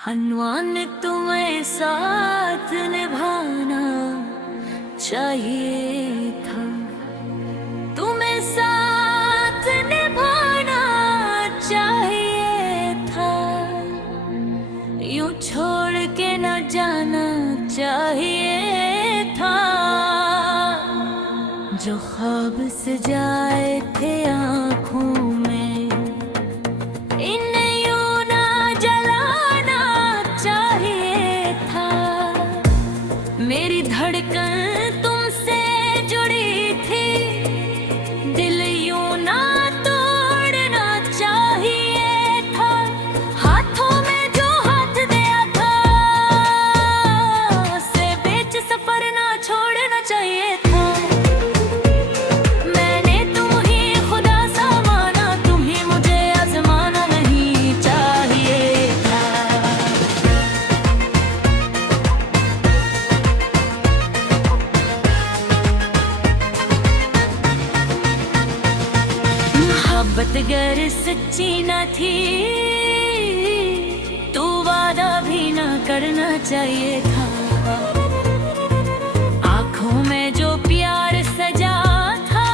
हनुमान तुम्हें साथ निभाना चाहिए था, तुम्हें साथ निभाना चाहिए था, यूं छोड़ के न जाना चाहिए था। जो ख्वाब से जाए थे आँखों में, इन्हें यूं ना जलाना चाहिए था। मेरी धड़कन तुमसे जुड़ी थी, दिल यूं ना तोड़ना चाहिए था। हाथों में जो हाथ दिया था, उसे बीच सफर ना छोड़ना चाहिए था। मोहब्बत गर सच्ची न थी, तो वादा भी न करना चाहिए था। आँखों में जो प्यार सजा था,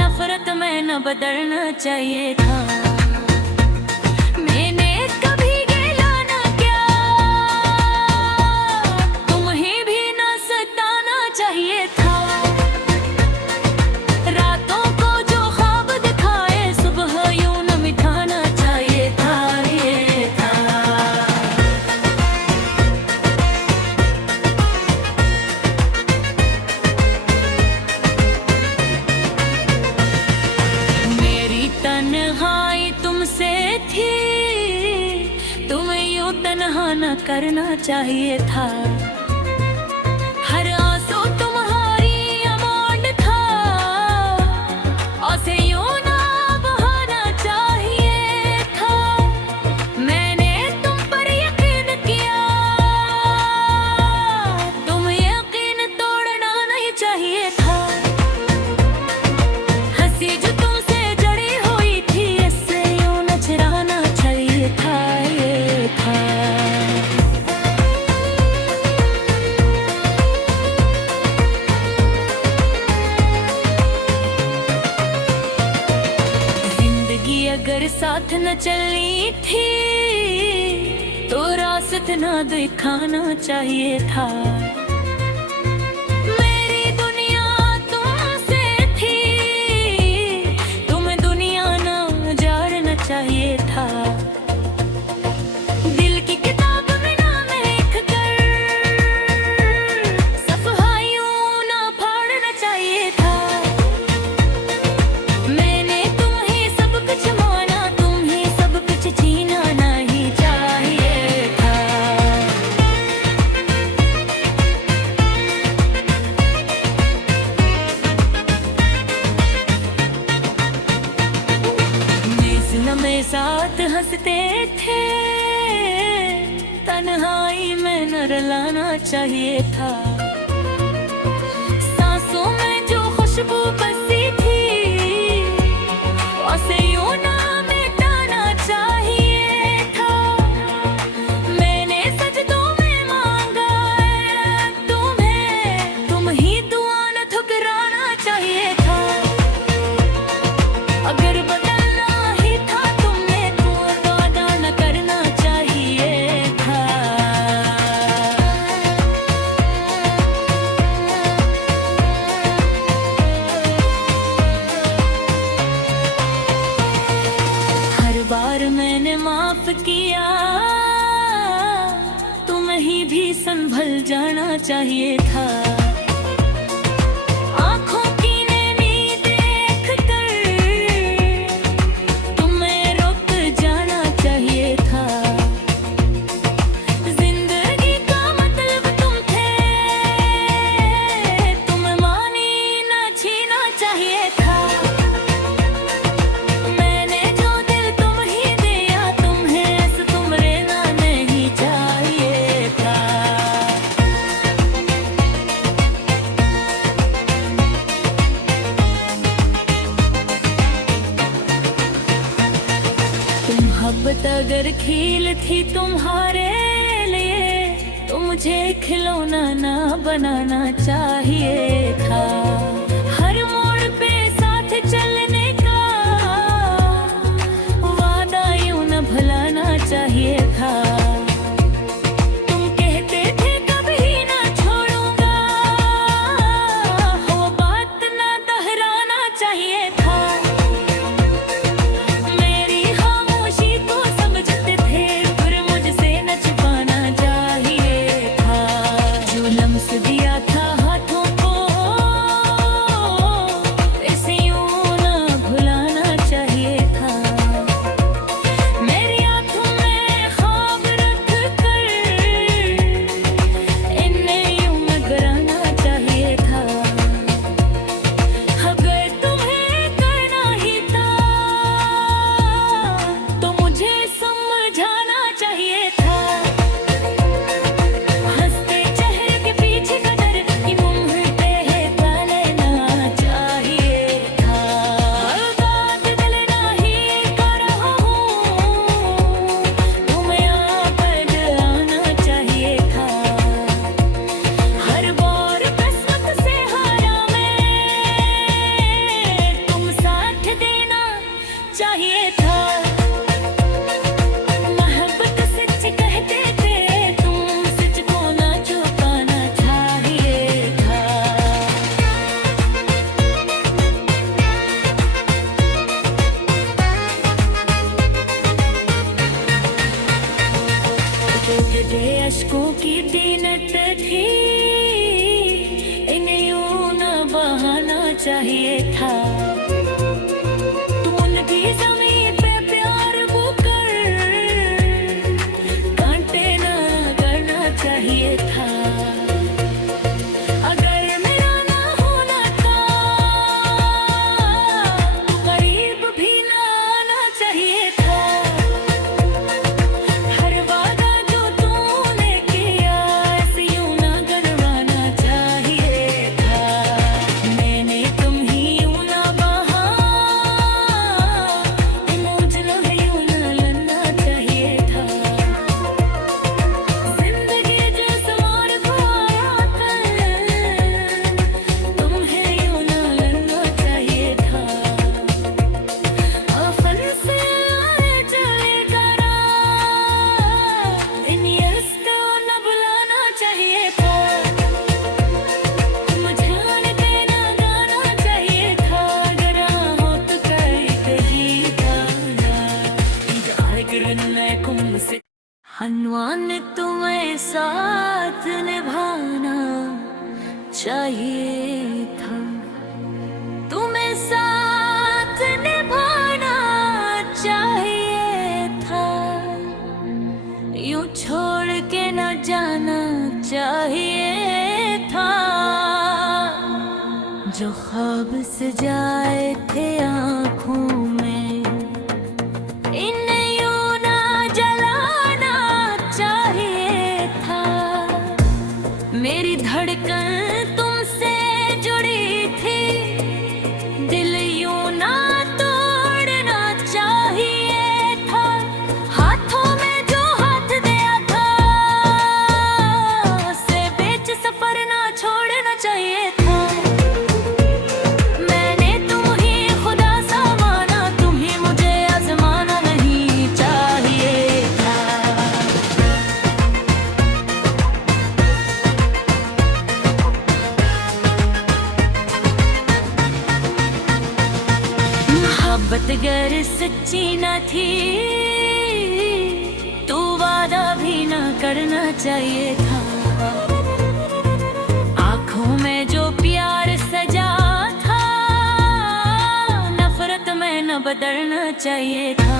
नफरत में न बदलना चाहिए था। मैंने कभी गिला न किया, तुम्हें भी न सताना चाहिए था। तन्हाई तुमसे थी, तुम्हें यूं तन्हा न करना चाहिए था। हर आंसू तुम्हारी अमांड था, उसे यूं ना बहाना चाहिए था। मैंने तुम पर यकीन किया, तुम यकीन तोड़ना नहीं चाहिए था। हंसी जो अगर साथ न चलनी थी, तो रास्ता न दिखाना चाहिए था। मेरी दुनिया तुमसे थी, तुम्हें दुनिया न जाना चाहिए था। दिल की किताब में नाम लिख कर, सफाइयों न फाड़ना चाहिए था। मैंने तुम्हें सब कुछ माना, तुम्हें सब कुछ जीना नहीं चाहिए था। में साथ हंसते थे, तन्हाई में न रुलाना चाहिए था। सांसों में जो खुशबू बसी थी, उसे यूं ना मिटाना चाहिए था। मैंने सजदों में मांगा तुम्हें, तुम ही दुआ न ठुकराना चाहिए था। अगर बदलना ही था तुमने, तो वादा न करना चाहिए था। हर बार मैंने माफ किया, तुम्हें भी संभल जाना चाहिए था। आँखों की नैनी देख कर, तुम्हें रुक जाना चाहिए था। जिंदगी का मतलब तुम थे, तुम्हें मानी न छीना चाहिए था। मैंने जो दिल तुम ही दिया, तुम्हें ऐसे तुम रहना नहीं चाहिए था। मुश्किल थी तुम्हारे लिए, तो मुझे खिलौना ना बनाना चाहिए था। हर मोड़ पे साथ चलने का वादा यूं न भुलाना चाहिए था। तुम कहते थे कभी ना छोड़ूंगा, वो बात ना दोहराना चाहिए था। मेरी खामोशी को समझते थे, पर मुझसे न छुपाना चाहिए था। जो लम्स दिया था हाथों को, इसे यूं ना भुलाना चाहिए था। मेरी आंखों में ख्वाब रख कर इन्हें यूं न गिराना चाहिए था। अगर तुम्हें करना ही था, तो मुझे समझाना चाहिए था। हंसते चेहरे के पीछे का डर कि मुंह पे है लेना चाहिए था। बात दिल नहीं कर रहा हूँ, तुम्हें आप आना चाहिए था। हर बार किस्मत से हारा मैं, तुम साथ देना चाहिए था। मोहब्बत सच कहते थे तुम, सच को ना छुपाना चाहिए था। तुझे अश्कों की दीनत थी, इन्हें यूं न बहाना चाहिए था। तुम लगी ज़मीन पे प्यार वो कर, कांटे ना करना चाहिए था। अगर मेरा ना होना था, तो करीब भी ना आना चाहिए था। हर वादा जो तूने किया, ऐसे यूं ना करवाना चाहिए था। मैंने तुम ही यूं ना बहा, मुझे है यूं ना लड़ना चाहिए था। जिंदगी जो संवार को आया कल, तुम्हें यूं ना लड़ना चाहिए था। आफन से आए चले करा, इन यस को न बुलाना चाहिए था। मुझे आने देना गाना चाहिए था। अगर हो तो करते ही गाना, इज़हार करना तुमसे। हनवान तुम्हें साथ निभाना चाहिए था। तुम्हें साथ निभाना चाहिए था। यूं छोड़ के न जाना चाहिए था। जो ख्वाब सजाए थे आँखों में, इन्हें यूं ना जलाना चाहिए था। मेरी धड़कन तुमसे जुड़ी थी, दिल यूं ना तोड़ना चाहिए था। हाथों में जो हाथ दिया था, से बीच सफर ना छोड़ना चाहिए था। मैंने तुम ही खुदा सा माना, तुम ही मुझे आजमाना नहीं चाहिए था। मोहब्बत गर सच्ची न थी, तो वादा भी न करना चाहिए था। आँखों में जो प्यार सजा था, नफरत में न बदलना चाहिए था।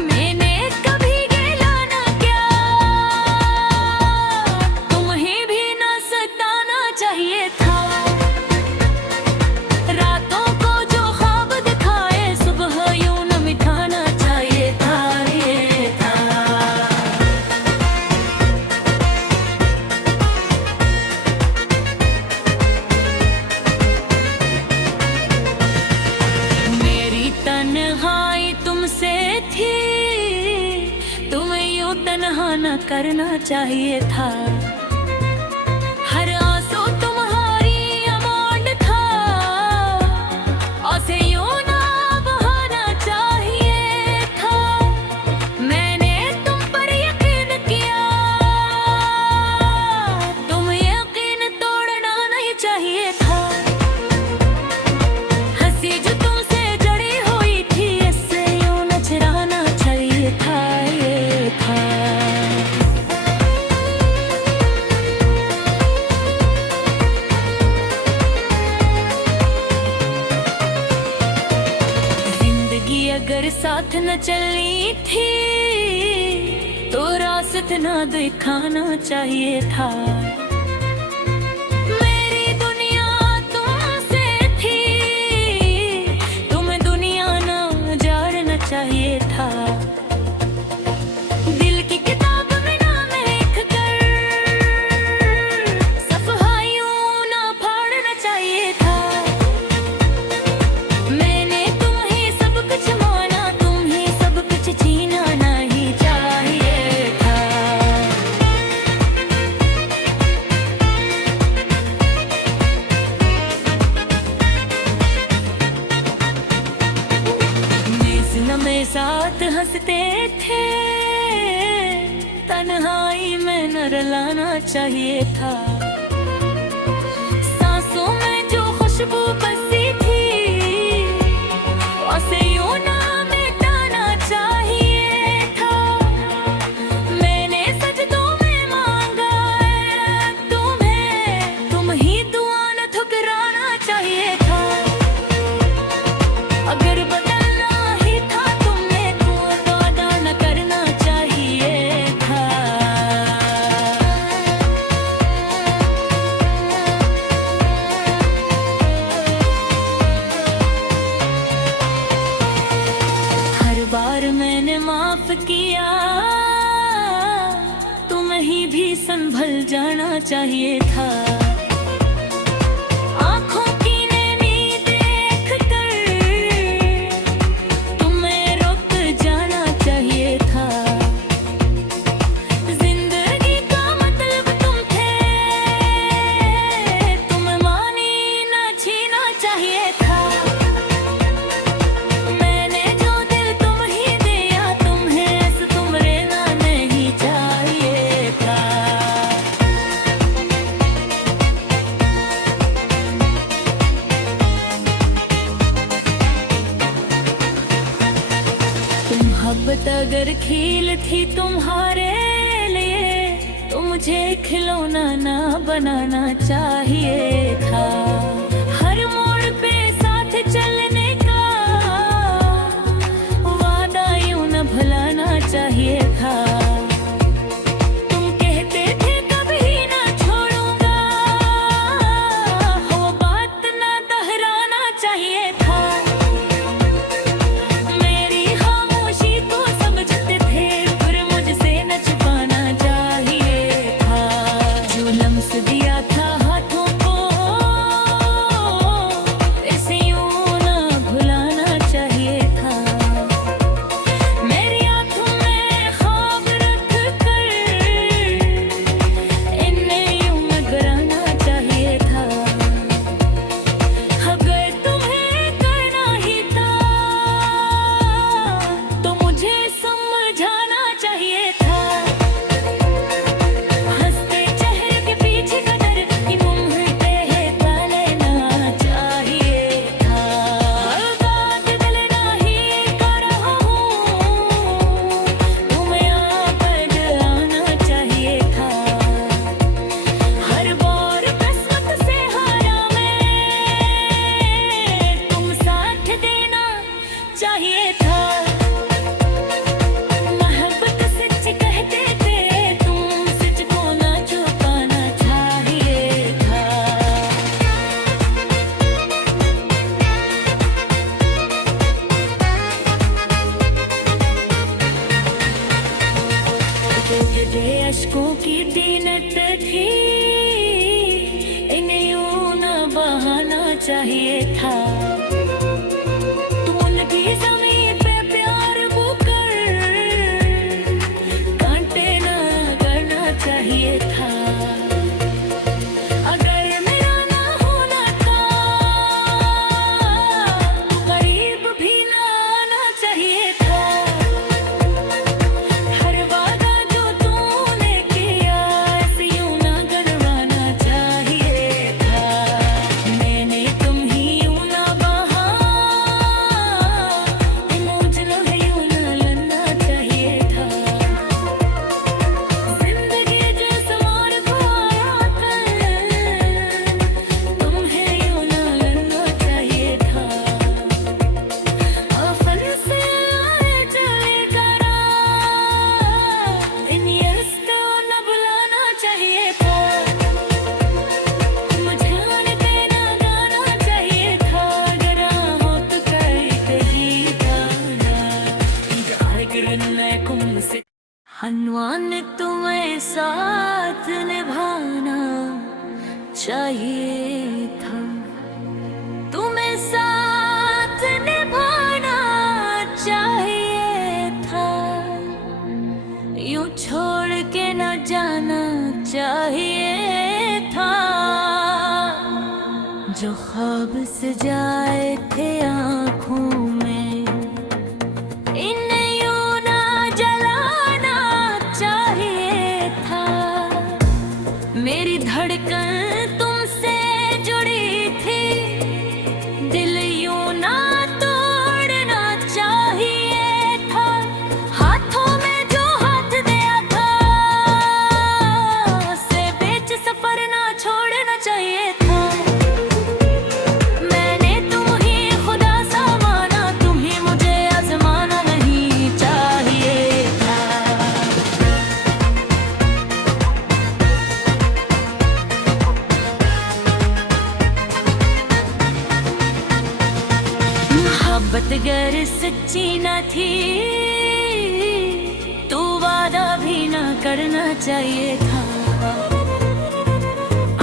मैंने कभी गिला न किया, तुम्हें भी न सताना चाहिए था। रातों को जो ख्वाब दिखाए, सुबह यूं न मिटाना चाहिए था। ये था मेरी तन्हाई तन्हा न करना चाहिए था। हर आंसू तुम्हारी अमांड था, उसे यूं ना बहाना चाहिए था। मैंने तुम पर यकीन किया, तुम यकीन तोड़ना नहीं चाहिए था। हंसी जो तुमसे जड़ी हुई थी, इससे यूं न छिड़ाना चाहिए था। ये था जिंदगी अगर साथ न चलनी थी, तो रास्ता न दिखाना चाहिए था। मेरी दुनिया तुमसे थी, तुम्हें दुनिया न जाड़ना चाहिए था। दिल की किताब में नाम लिख कर सफाइयों न फाड़ना चाहिए था। मैंने तुम्हें सब कुछ माना, तुम्हें सब कुछ जीना नहीं चाहिए था। में साथ हंसते थे, तन्हाई में न रुलाना चाहिए था। सांसों में जो खुशबू बसी थी, उसे यूं ना मिटाना चाहिए था। मैंने सजदों में मांगा है तुम्हें, तुम ही दुआ न ठुकराना चाहिए था। अगर बदलना ही था तुमने, तो वादा न करना चाहिए था। हर बार मैंने माफ किया, तुम्हें भी संभल जाना चाहिए था। आँखों की नैनी देख कर तुम्हें रुक जाना चाहिए था। जिंदगी का मतलब तुम थे, तुम्हें मानी न छीना चाहिए था। मैंने जो दिल तुम ही दिया, तुम्हें ऐसे तुम रहना नहीं चाहिए था। मोहब्बत अगर खील थी तुम्हारे लिए, तो मुझे खिलौना ना बनाना चाहिए था। हर मोड़ पे साथ चलने का वादा यूं न भुलाना चाहिए था। तुम कहते थे कभी ना छोड़ूंगा, वो बात ना दोहराना चाहिए था। मेरी खामोशी को समझते थे, पर मुझसे न छुपाना चाहिए था। जो लम्स दिया था हाथों को, इसे यूं न भुलाना चाहिए था। मेरी आंखों में ख्वाब रख कर इन्हें यूं न गिराना चाहिए था। अगर तुम्हें करना ही था, तो मुझे समझाना चाहिए था। हंसते चेहरे के पीछे का डर, कि मुंह पे है लेना चाहिए था। बात दिल नहीं कर रहा हूँ, तुम्हें आप बदलाना चाहिए था। हर बार किस्मत से हारा मैं, तुम साथ देना चाहिए था। मोहब्बत सच कहते थे, तुम सच को ना छुपाना चाहिए था। ये अश्कों की दीनत थी, इन्हें यूं न बहाना चाहिए था। तुम लगी ज़मीन पे प्यार वो कर, कांटे हनुमान तुम्हें साथ निभाना चाहिए था, तुम्हें साथ निभाना चाहिए था, यूं छोड़ के न जाना चाहिए था। जो ख्वाब सजाए थे आँखों में, इन्हें यूं ना जलाना चाहिए था। मेरी धड़कन तुमसे जुड़ी थी, दिल यूं ना तोड़ना चाहिए था। हाथों में जो हाथ दिया था, उसे बीच सफर ना छोड़ना चाहिए था। मैंने तुम ही खुदा सा माना, तुम ही मुझे आजमाना नहीं चाहिए था। मोहब्बत गर सच्ची न थी, तो वादा भी न करना चाहिए था।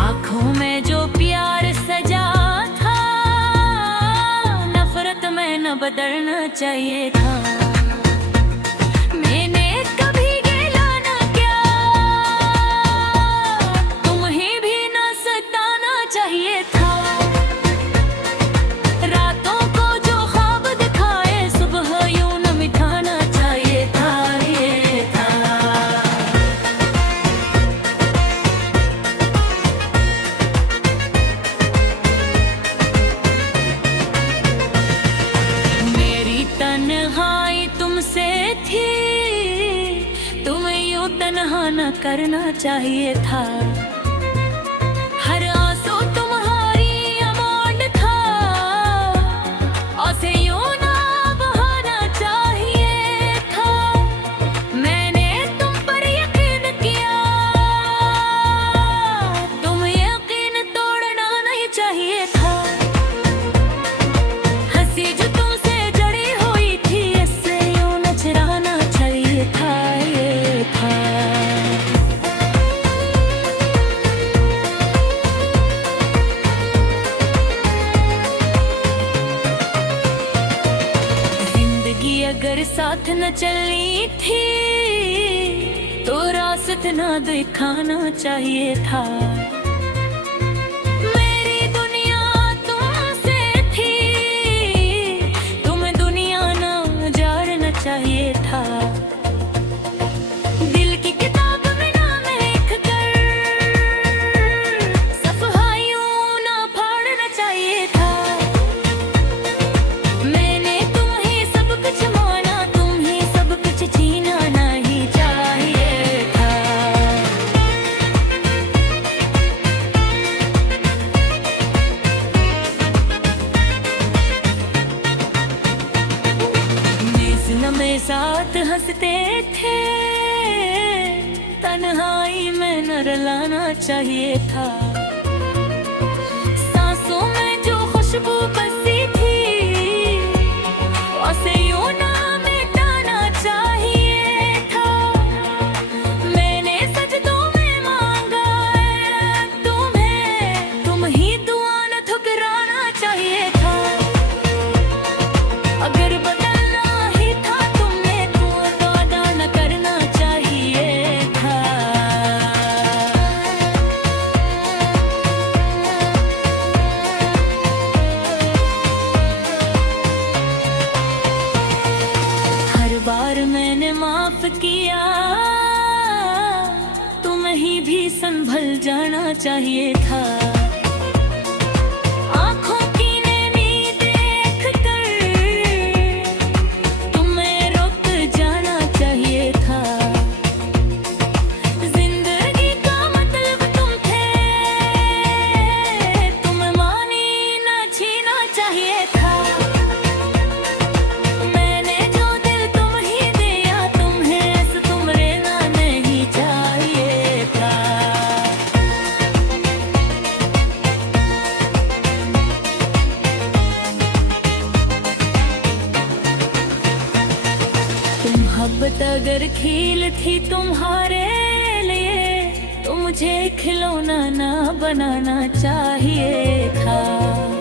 आँखों में जो प्यार सजा था, नफरत में न बदलना चाहिए था। मैंने कभी गिला न किया, तुम ही भी न सताना चाहिए था। रातों को जो ख्वाब दिखाए, सुबह यूं न मिटाना चाहिए था, ये था। मेरी तन्हाई तुमसे थी, तुम्हें यूं तन्हा न करना चाहिए था। हर आंसू तुम्हारी अमांड था, उसे यूं ना बहाना चाहिए था। मैंने तुम पर यकीन किया, तुम यकीन तोड़ना नहीं चाहिए था। हंसी जो तुमसे जड़ी हुई थी, इससे यूं न छिड़ाना चाहिए था, ये था। जिंदगी अगर साथ न चलनी थी, तो रास्ता न दिखाना चाहिए था। मेरी दुनिया तुमसे थी, तुम्हें दुनिया न जाना चाहिए था। दिल की किताब में नाम लिख कर, सफ़हा यूं ना फाड़ना चाहिए था। मैंने तुम ही सब कुछ माना, तुम ही सब कुछ छीना नहीं चाहिए था। मेज़ में साथ हंसते थे, तन्हाई में न रुलाना चाहिए था। सांसों में जो खुशबू बसी थी, उसे यूं ना मिटाना चाहिए था। मैंने सजदों में मांगा है तुम्हें, तुम ही दुआ न ठुकराना चाहिए था। अगर बदलना ही था तुमने, तो वादा न करना चाहिए था। हर बार मैंने माफ किया, तुम्हें ही भी संभल जाना चाहिए था। आँखों की नैनी देख कर, तुम्हें रुक जाना चाहिए था। जिंदगी का मतलब तुम थे, तुम्हें मानी न छीना चाहिए था। मैंने जो दिल तुम ही दिया, तुम्हें ऐसे तुम रहना नहीं चाहिए था। मुश्किल थी तुम्हारे लिए, तो मुझे खिलौना ना बनाना चाहिए था।